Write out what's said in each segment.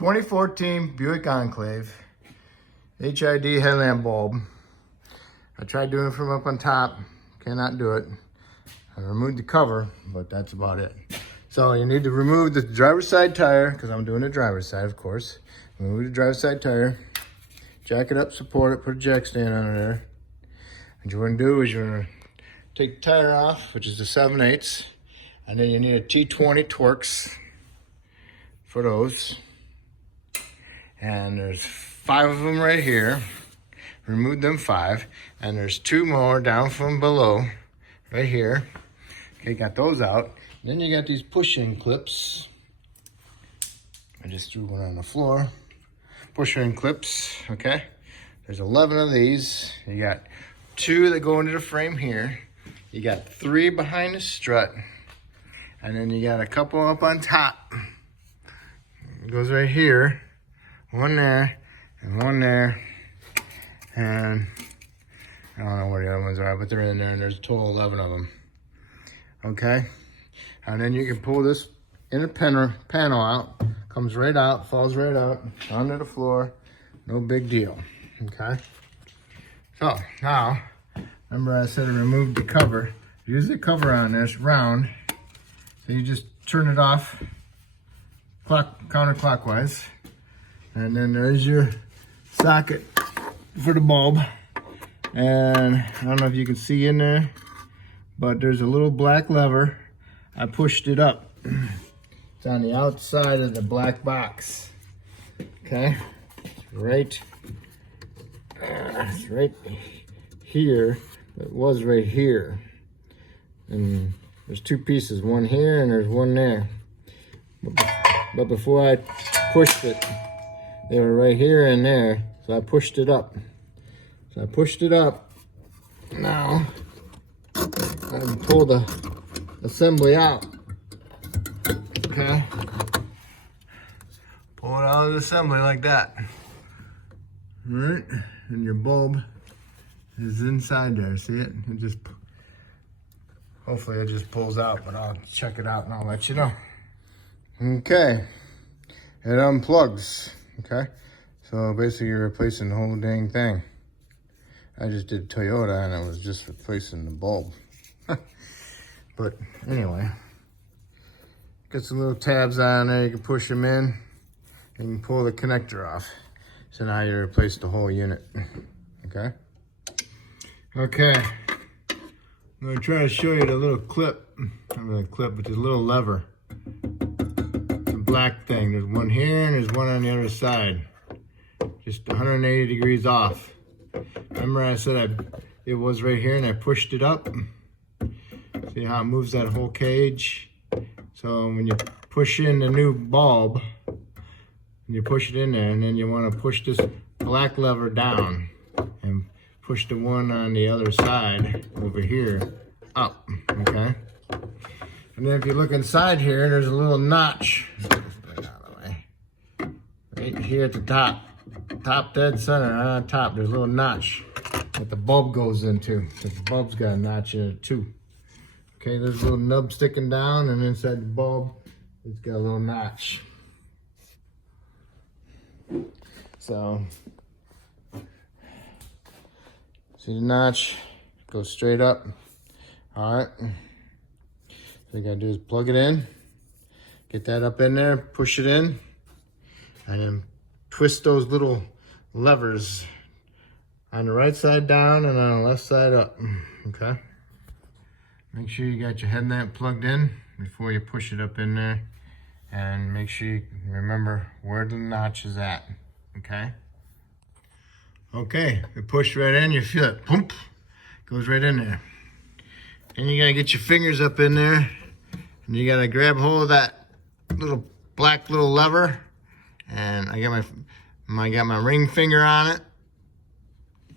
2014 Buick Enclave HID headlamp bulb. I tried doing it from up on top, cannot do it. I removed the cover, but that's about it. So you need to remove the driver's side tire, because I'm doing the driver's side, of course. Remove the driver's side tire, jack it up, support it, put a jack stand under there. What you're going to do is you're going to take the tire off, which is the 7/8, and then you need a T20 Torx for those. And there's 5 of them right here. Remove them 5. And there's 2 more down from below, right here. Okay, got those out. Then you got these push-in clips. I just threw one on the floor. Push-in clips, okay? There's 11 of these. You got 2 that go into the frame here. You got 3 behind the strut. And then you got a couple up on top. It goes right here. 1 there, and 1 there. And I don't know where the other ones are, but they're in there, and there's a total of 11 of them. Okay? And then you can pull this inner panel out. Comes right out, falls right out, onto the floor. No big deal. Okay? So, now, remember I said I removed the cover. Use the cover on this round. So you just turn it off counterclockwise. And then there's your socket for the bulb. And I don't know if you can see in there, but there's a little black lever. I pushed it up. It's on the outside of the black box. Okay, it's right here. It was right here. And there's 2 pieces, one here and there's one there. But before I pushed it, they were right here and there, so I pushed it up. So I pushed it up. Now, I can pull the assembly out. Okay? Pull it out of the assembly like that. All right? And your bulb is inside there. See it? It just, hopefully it just pulls out, but I'll check it out and I'll let you know. Okay. It unplugs. Okay, so basically you're replacing the whole dang thing. I just did Toyota and I was just replacing the bulb. But anyway, got some little tabs on there. You can push them in and you can pull the connector off. So now you replace the whole unit. Okay. Okay. I'm gonna try to show you the little clip. Not really a clip, but the little lever. Black thing. There's one here and there's one on the other side. Just 180 degrees off. Remember I said it was right here and I pushed it up? See how it moves that whole cage? So when you push in the new bulb, you push it in there, and then you want to push this black lever down and push the one on the other side over here up, okay? And then if you look inside here, there's a little notch. Right here at the top dead center, on top, there's a little notch that the bulb goes into. So the bulb's got a notch in it too. Okay, there's a little nub sticking down, and inside the bulb, it's got a little notch. So, see the notch? Goes straight up. All right. So you gotta do is plug it in, get that up in there, push it in, and then twist those little levers on the right side down and on the left side up, okay? Make sure you got your headlamp plugged in before you push it up in there, and make sure you remember where the notch is at, okay? Okay, you push right in, you feel it, boom, goes right in there. And you gotta get your fingers up in there, and you gotta grab hold of that little black little lever. And I got my ring finger on it,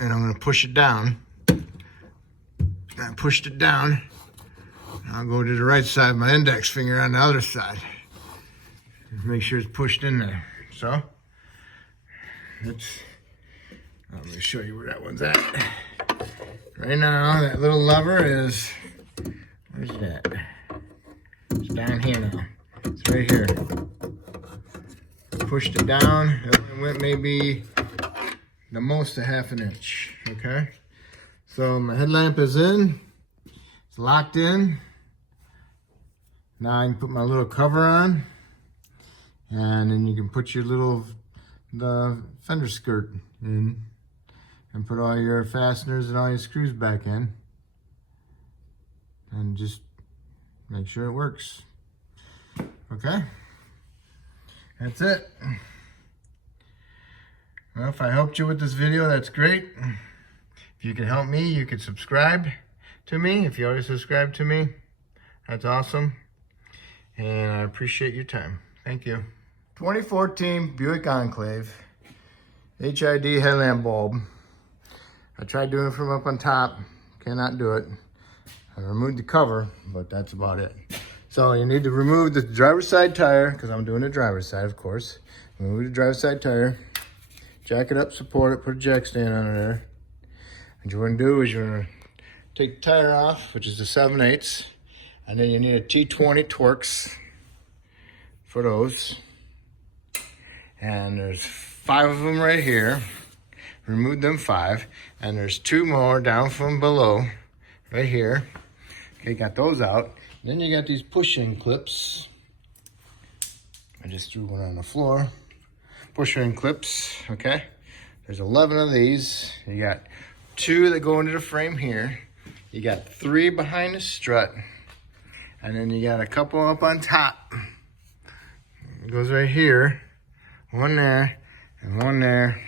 and I'm gonna push it down. I pushed it down. I'll go to the right side, my index finger on the other side. Just make sure it's pushed in there. So, let me show you where that one's at. Right now, that little lever is, where's that? It's down here now. It's right here. pushed it down. It only went maybe the most a half an inch, okay? So my headlamp is in, it's locked in. Now I can put my little cover on, and then you can put your the fender skirt in and put all your fasteners and all your screws back in, and just make sure it works. Okay, that's it. Well, if I helped you with this video, that's great. If you can help me, you can subscribe to me. If you already subscribed to me, that's awesome. And I appreciate your time. Thank you. 2014 Buick Enclave HID headlamp bulb. I tried doing it from up on top. Cannot do it. I removed the cover, but that's about it. So you need to remove the driver's side tire, because I'm doing the driver's side, of course. Remove the driver's side tire. Jack it up, support it, put a jack stand under there. What you're going to do is you're going to take the tire off, which is the 7/8, and then you need a T20 Torx for those. And there's 5 of them right here. Remove them 5, and there's 2 more down from below, right here. Okay, got those out. Then you got these push-in clips. I just threw one on the floor. Push-in clips, okay? There's 11 of these. You got 2 that go into the frame here. You got 3 behind the strut. And then you got a couple up on top. It goes right here. 1 there, and 1 there.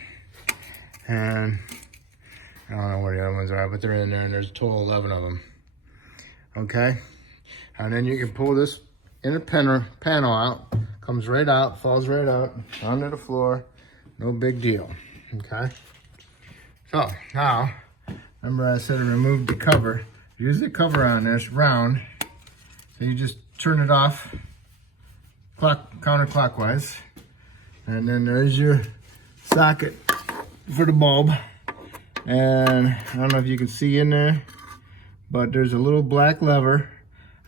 And I don't know where the other ones are, but they're in there, and there's a total 11 of them. Okay? And then you can pull this inner panel out. Comes right out, falls right out, onto the floor. No big deal, okay? So, now, remember I said I removed the cover. Use the cover on this, round. So you just turn it off counterclockwise. And then there's your socket for the bulb. And I don't know if you can see in there, but there's a little black lever.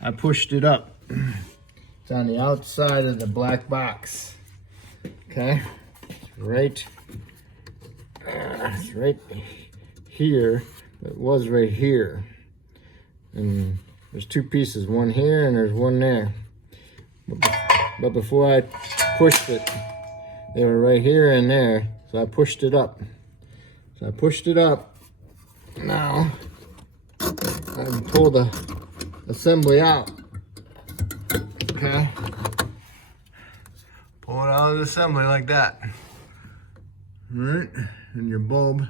I pushed it up. It's on the outside of the black box. Okay, it's right here. It was right here, and there's 2 pieces. One here and there's one there. But before I pushed it, they were right here and there. So I pushed it up. Now I can pull the assembly out. Okay. Pull it out of the assembly like that. All right, and your bulb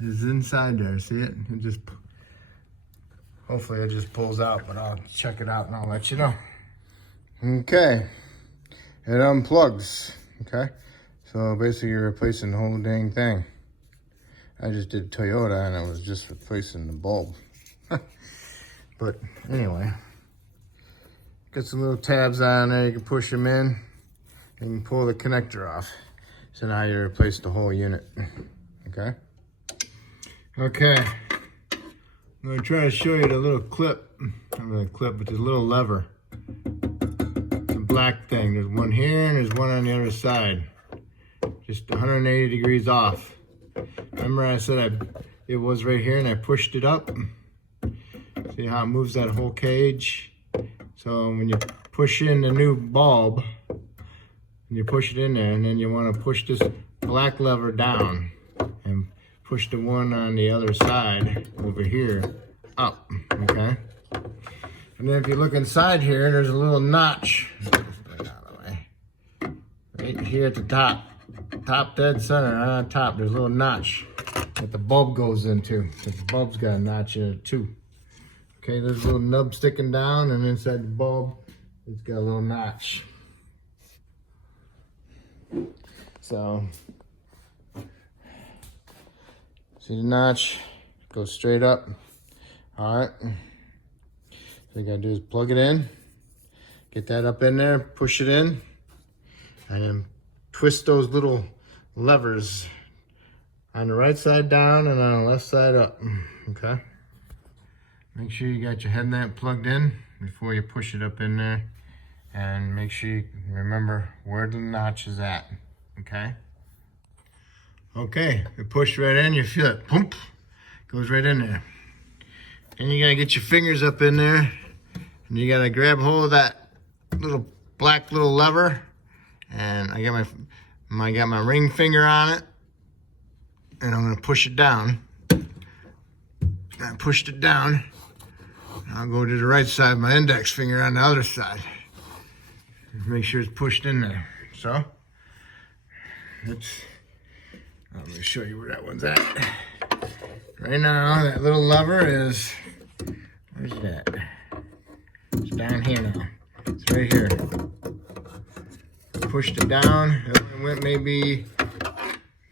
is inside there. See it? It just, hopefully it just pulls out, but I'll check it out and I'll let you know. Okay, it unplugs. Okay, so basically you're replacing the whole dang thing. I just did Toyota and I was just replacing the bulb. But anyway. Got some little tabs on there, you can push them in and you can pull the connector off. So now you replace the whole unit, okay? Okay, I'm gonna try to show you the little clip, not really a clip, but this little lever. It's a black thing, there's one here and there's one on the other side. Just 180 degrees off. Remember I said it was right here and I pushed it up? See how it moves that whole cage? So when you push in the new bulb, and you push it in there, and then you want to push this black lever down and push the one on the other side over here up, okay? And then if you look inside here, there's a little notch. Right here at the top dead center, on top, there's a little notch that the bulb goes into. The bulb's got a notch in it too. Okay, there's a little nub sticking down, and inside the bulb, it's got a little notch. So, see the notch? Goes straight up. All right. So you gotta do is plug it in, get that up in there, push it in, and then twist those little levers on the right side down and on the left side up. Okay. Make sure you got your headlamp plugged in before you push it up in there And make sure you remember where the notch is at, okay? Okay, it pushed right in, you feel it, boom, goes right in there. And you gotta get your fingers up in there, and you gotta grab hold of that little black little lever, and I got my ring finger on it, and I'm gonna push it down. I pushed it down. I'll go to the right side, my index finger on the other side. Make sure it's pushed in there. So, let me show you where that one's at. Right now, that little lever is, where's that? It's down here now. It's right here. Pushed it down. It only went maybe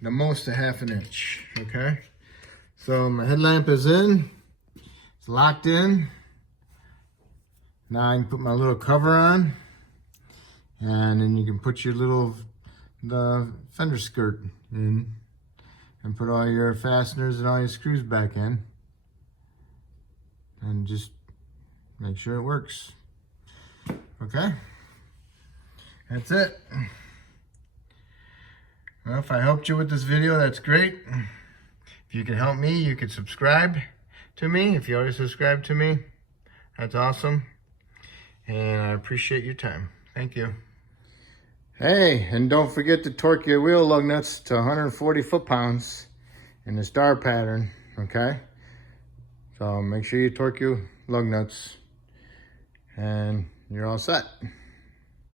the most a half an inch, okay? So my headlamp is in. It's locked in. Now I can put my little cover on. And then you can put your the fender skirt in and put all your fasteners and all your screws back in. And just make sure it works. Okay? That's it. Well, if I helped you with this video, that's great. If you can help me, you can subscribe to me. If you already subscribed to me, that's awesome. And I appreciate your time. Thank you. Hey, and don't forget to torque your wheel lug nuts to 140 foot-pounds in the star pattern, okay? So make sure you torque your lug nuts and you're all set.